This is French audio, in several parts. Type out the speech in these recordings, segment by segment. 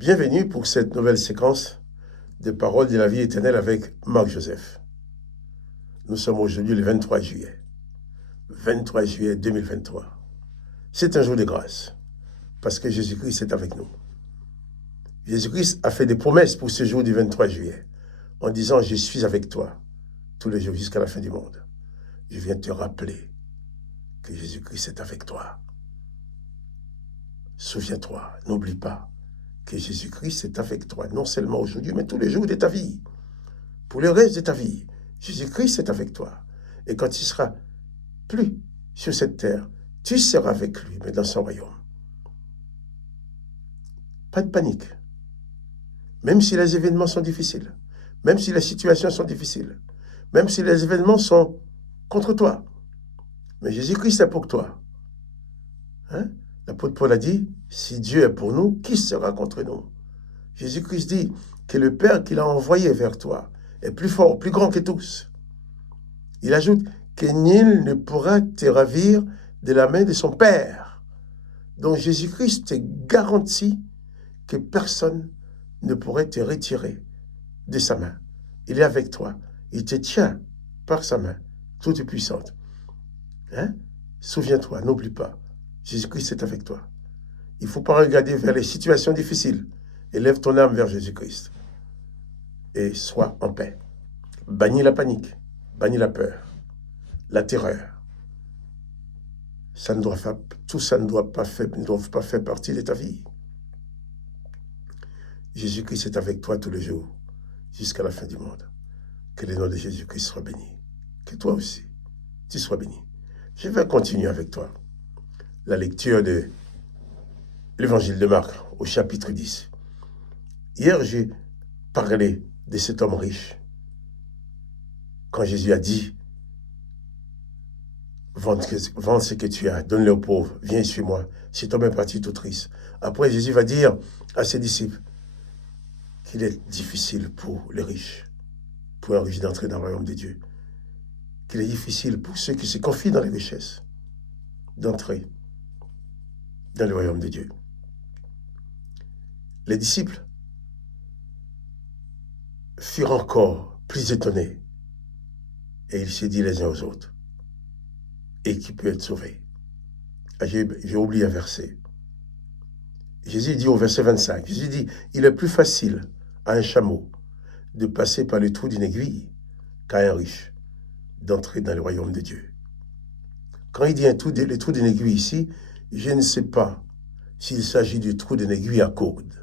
Bienvenue pour cette nouvelle séquence de paroles de la vie éternelle avec Marc Joseph. Nous sommes aujourd'hui le 23 juillet. 23 juillet 2023. C'est un jour de grâce parce que Jésus-Christ est avec nous. Jésus-Christ a fait des promesses pour ce jour du 23 juillet en disant « Je suis avec toi tous les jours jusqu'à la fin du monde. Je viens te rappeler que Jésus-Christ est avec toi. Souviens-toi, n'oublie pas que Jésus-Christ est avec toi, non seulement aujourd'hui, mais tous les jours de ta vie. Pour le reste de ta vie, Jésus-Christ est avec toi. Et quand il sera plus sur cette terre, tu seras avec lui, mais dans son royaume. Pas de panique. Même si les événements sont difficiles, même si les situations sont difficiles, même si les événements sont contre toi. Mais Jésus-Christ est pour toi. Hein? L'apôtre Paul a dit, si Dieu est pour nous, qui sera contre nous? Jésus-Christ dit que le Père qu'il a envoyé vers toi est plus fort, plus grand que tous. Il ajoute que nul ne pourra te ravir de la main de son Père. Donc Jésus-Christ te garantit que personne ne pourrait te retirer de sa main. Il est avec toi. Il te tient par sa main, toute puissante. Hein? Souviens-toi, n'oublie pas. Jésus-Christ est avec toi. Il ne faut pas regarder vers les situations difficiles. Élève ton âme vers Jésus-Christ. Et sois en paix. Bannis la panique. Bannis la peur. La terreur. Tout ça ne doit pas faire partie de ta vie. Jésus-Christ est avec toi tous les jours, jusqu'à la fin du monde. Que le nom de Jésus-Christ soit béni. Que toi aussi, tu sois béni. Je vais continuer avec toi la lecture de l'évangile de Marc au chapitre 10. Hier, j'ai parlé de cet homme riche. Quand Jésus a dit, vends ce que tu as, donne-le aux pauvres, viens suis-moi. Cet homme est parti tout triste. Après, Jésus va dire à ses disciples qu'il est difficile pour les riches, pour un riche d'entrer dans le royaume de Dieu. Qu'il est difficile pour ceux qui se confient dans les richesses d'entrer dans le royaume de Dieu. Les disciples furent encore plus étonnés et ils se disent les uns aux autres, et qui peut être sauvé? J'ai oublié un verset. Jésus dit au verset 25, Jésus dit, il est plus facile à un chameau de passer par le trou d'une aiguille qu'à un riche d'entrer dans le royaume de Dieu. Quand il dit le trou d'une aiguille ici, je ne sais pas s'il s'agit du trou d'une aiguille à corde.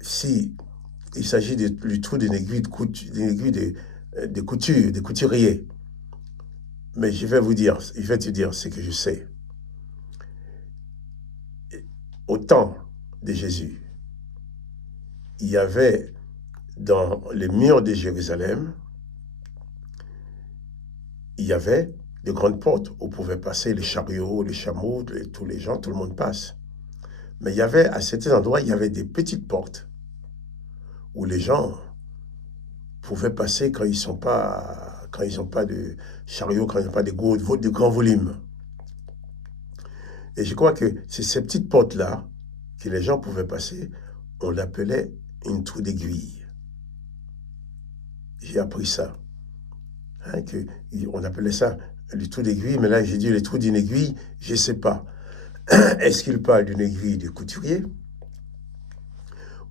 Si il s'agit du trou d'une aiguille de couture, de couturier. Mais je vais te dire ce que je sais. Au temps de Jésus, il y avait dans les murs de Jérusalem, il y avait de grandes portes où pouvaient passer les chariots, les chameaux, tous les gens, tout le monde passe. Mais il y avait, à certains endroits, il y avait des petites portes où les gens pouvaient passer quand ils n'ont pas de chariot, quand ils n'ont pas de grands volumes. Et je crois que c'est ces petites portes-là que les gens pouvaient passer, on l'appelait une trou d'aiguille. J'ai appris ça. Hein, on appelait ça le trou d'aiguille, mais là j'ai dit le trou d'une aiguille, je ne sais pas. Est-ce qu'il parle d'une aiguille de couturier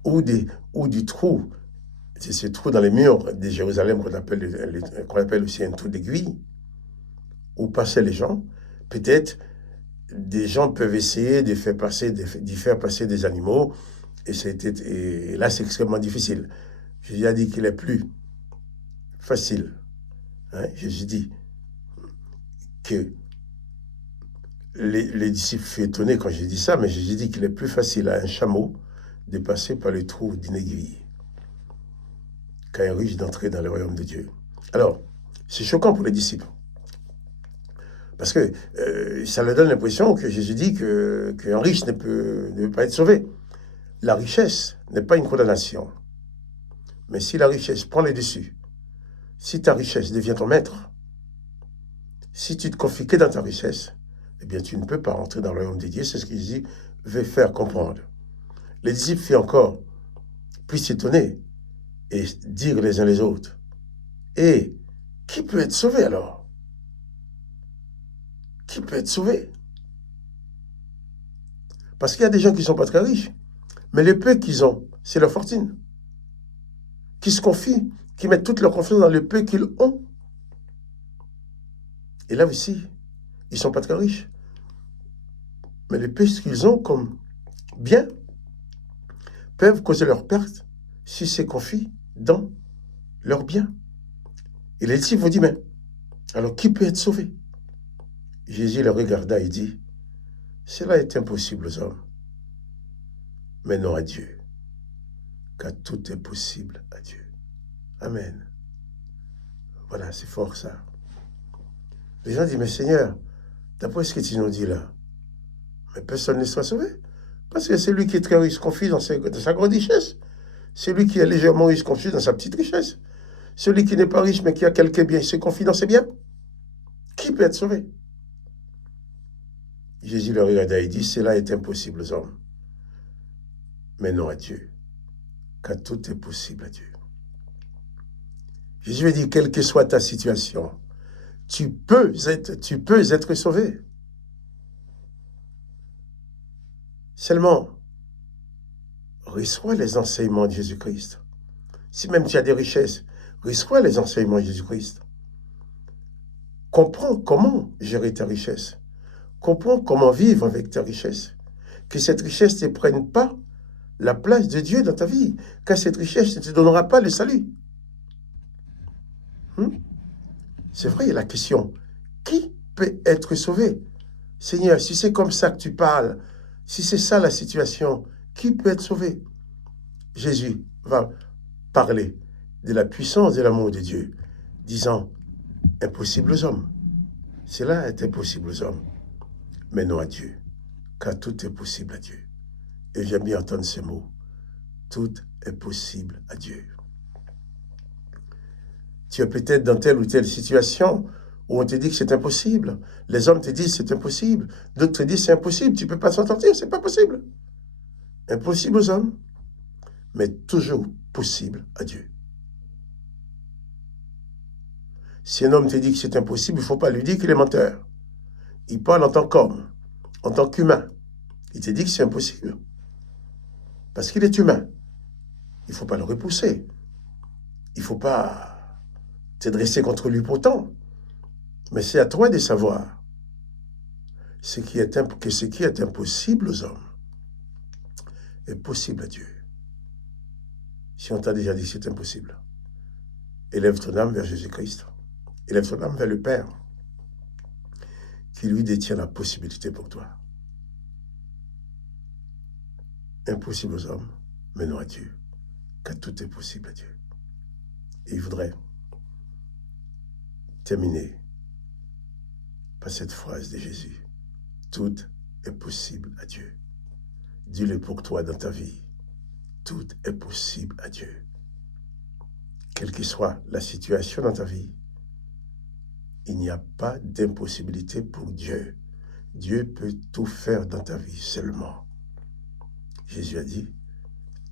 ou du trou, c'est ce trou dans les murs de Jérusalem qu'on appelle aussi un trou d'aiguille, où passaient les gens? Peut-être des gens peuvent essayer d'y faire passer des animaux, et là c'est extrêmement difficile. Jésus a dit qu'il est plus facile. Hein? Jésus dit que les disciples furent étonnés quand j'ai dit ça, mais Jésus dit qu'il est plus facile à un chameau de passer par le trou d'une aiguille qu'à un riche d'entrer dans le royaume de Dieu. Alors, c'est choquant pour les disciples. Parce que ça leur donne l'impression que Jésus dit qu'un riche ne peut pas être sauvé. La richesse n'est pas une condamnation. Mais si la richesse prend le dessus, si ta richesse devient ton maître, si tu te confies que dans ta richesse, eh bien tu ne peux pas entrer dans le royaume de Dieu. C'est ce que Jésus veut faire comprendre. Les disciples furent encore plus étonnés et dirent les uns les autres, et qui peut être sauvé alors? Qui peut être sauvé? Parce qu'il y a des gens qui ne sont pas très riches, mais le peu qu'ils ont, c'est leur fortune. Qui se confient, qui mettent toute leur confiance dans le peu qu'ils ont. Et là aussi, ils ne sont pas très riches. Mais le peu qu'ils ont comme bien peuvent causer leur perte s'ils se confient dans leurs biens. Et les disciples vont dire, mais alors qui peut être sauvé? Jésus le regarda et dit, cela est impossible aux hommes, mais non à Dieu, car tout est possible à Dieu. Amen. Voilà, c'est fort ça. Les gens disent, mais Seigneur, d'après ce que tu nous dis là, mais personne ne sera sauvé. Parce que celui qui est très riche confie dans sa grande richesse. Celui qui est légèrement riche confie dans sa petite richesse. Celui qui n'est pas riche mais qui a quelques biens, il se confie dans ses biens. Qui peut être sauvé? Jésus le regarda et dit, cela est impossible aux hommes, mais non à Dieu, car tout est possible à Dieu. Jésus veut dire, quelle que soit ta situation, tu peux être sauvé. Seulement, reçois les enseignements de Jésus-Christ. Si même tu as des richesses, reçois les enseignements de Jésus-Christ. Comprends comment gérer ta richesse. Comprends comment vivre avec ta richesse. Que cette richesse ne prenne pas la place de Dieu dans ta vie. Car cette richesse ne te donnera pas le salut. C'est vrai, il y a la question. Qui peut être sauvé? Seigneur, si c'est comme ça que tu parles, si c'est ça la situation, qui peut être sauvé? Jésus va parler de la puissance de l'amour de Dieu, disant, impossible aux hommes. Cela est impossible aux hommes, mais non à Dieu, car tout est possible à Dieu. Et j'aime bien entendre ce mot, tout est possible à Dieu. Tu es peut-être dans telle ou telle situation où on te dit que c'est impossible. Les hommes te disent c'est impossible. D'autres te disent c'est impossible, tu ne peux pas s'en sortir, c'est pas possible. Impossible aux hommes, mais toujours possible à Dieu. Si un homme te dit que c'est impossible, il ne faut pas lui dire qu'il est menteur. Il parle en tant qu'homme, en tant qu'humain. Il te dit que c'est impossible. Parce qu'il est humain. Il ne faut pas le repousser. Il ne faut pas te dresser contre lui pourtant. Mais c'est à toi de savoir que ce qui est impossible aux hommes est possible à Dieu. Si on t'a déjà dit que c'est impossible, élève ton âme vers Jésus-Christ. Élève ton âme vers le Père, qui lui détient la possibilité pour toi. Impossible aux hommes, mais non à Dieu, car tout est possible à Dieu. Et il voudrait terminer par cette phrase de Jésus. Tout est possible à Dieu. Dis-le pour toi dans ta vie. Tout est possible à Dieu. Quelle que soit la situation dans ta vie, il n'y a pas d'impossibilité pour Dieu. Dieu peut tout faire dans ta vie seulement. Jésus a dit,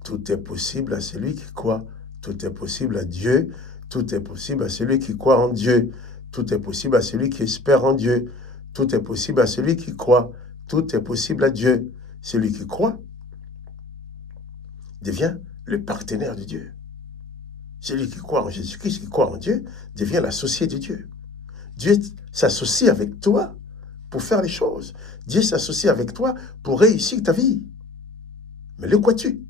tout est possible à celui qui croit. Tout est possible à Dieu. Tout est possible à celui qui croit en Dieu. Tout est possible à celui qui espère en Dieu. Tout est possible à celui qui croit. Tout est possible à Dieu. Celui qui croit devient le partenaire de Dieu. Celui qui croit en Jésus-Christ, qui croit en Dieu, devient l'associé de Dieu. Dieu s'associe avec toi pour faire les choses. Dieu s'associe avec toi pour réussir ta vie. Mais le crois-tu?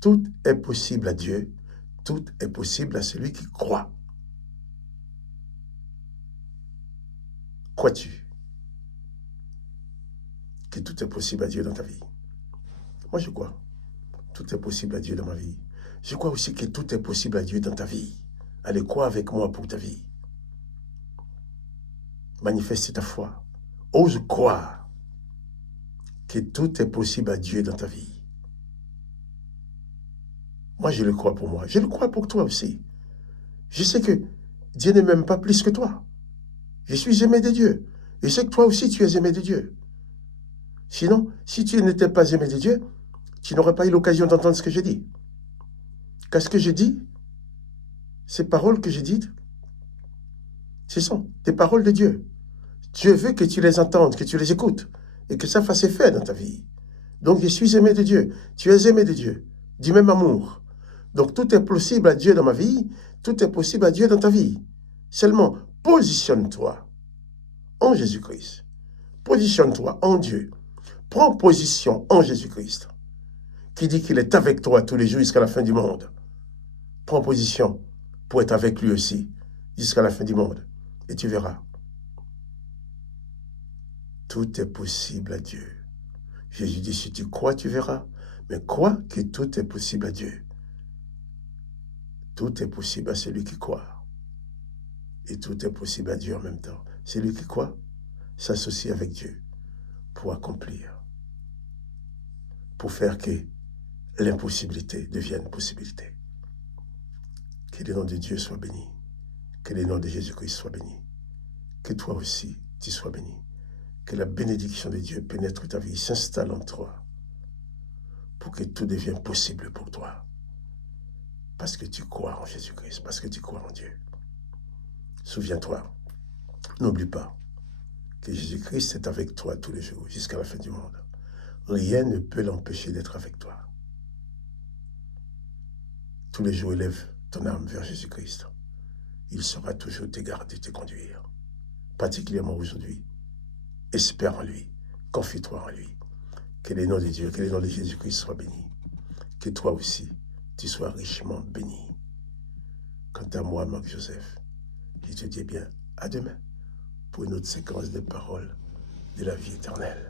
Tout est possible à Dieu. Tout est possible à celui qui croit. Crois-tu que tout est possible à Dieu dans ta vie? Moi, je crois. Tout est possible à Dieu dans ma vie. Je crois aussi que tout est possible à Dieu dans ta vie. Allez, crois avec moi pour ta vie. Manifeste ta foi. Ose croire que tout est possible à Dieu dans ta vie. Moi, je le crois pour moi. Je le crois pour toi aussi. Je sais que Dieu ne m'aime pas plus que toi. Je suis aimé de Dieu. Et je sais que toi aussi, tu es aimé de Dieu. Sinon, si tu n'étais pas aimé de Dieu, tu n'aurais pas eu l'occasion d'entendre ce que je dis. Car ce que je dis, ces paroles que j'ai dites, ce sont des paroles de Dieu. Dieu veut que tu les entendes, que tu les écoutes, et que ça fasse effet dans ta vie. Donc je suis aimé de Dieu, tu es aimé de Dieu, du même amour. Donc tout est possible à Dieu dans ma vie, tout est possible à Dieu dans ta vie. Seulement, positionne-toi en Jésus-Christ. Positionne-toi en Dieu. Prends position en Jésus-Christ, qui dit qu'il est avec toi tous les jours jusqu'à la fin du monde. Prends position pour être avec lui aussi jusqu'à la fin du monde. Et tu verras. Tout est possible à Dieu. Jésus dit, si tu crois, tu verras. Mais crois que tout est possible à Dieu. Tout est possible à celui qui croit. Et tout est possible à Dieu en même temps. Celui qui croit s'associe avec Dieu pour accomplir, pour faire que l'impossibilité devienne possibilité. Que le nom de Dieu soit béni. Que le nom de Jésus-Christ soit béni. Que toi aussi, tu sois béni. Que la bénédiction de Dieu pénètre ta vie, s'installe en toi, pour que tout devienne possible pour toi. Parce que tu crois en Jésus-Christ, parce que tu crois en Dieu. Souviens-toi, n'oublie pas que Jésus-Christ est avec toi tous les jours, jusqu'à la fin du monde. Rien ne peut l'empêcher d'être avec toi. Tous les jours, élève ton âme vers Jésus-Christ. Il saura toujours te garder, te conduire. Particulièrement aujourd'hui. Espère en lui. Confie-toi en lui. Que le nom de Dieu, que le nom de Jésus-Christ soit béni. Que toi aussi, tu sois richement béni. Quant à moi, Marc-Joseph, je te dis bien à demain pour une autre séquence de paroles de la vie éternelle.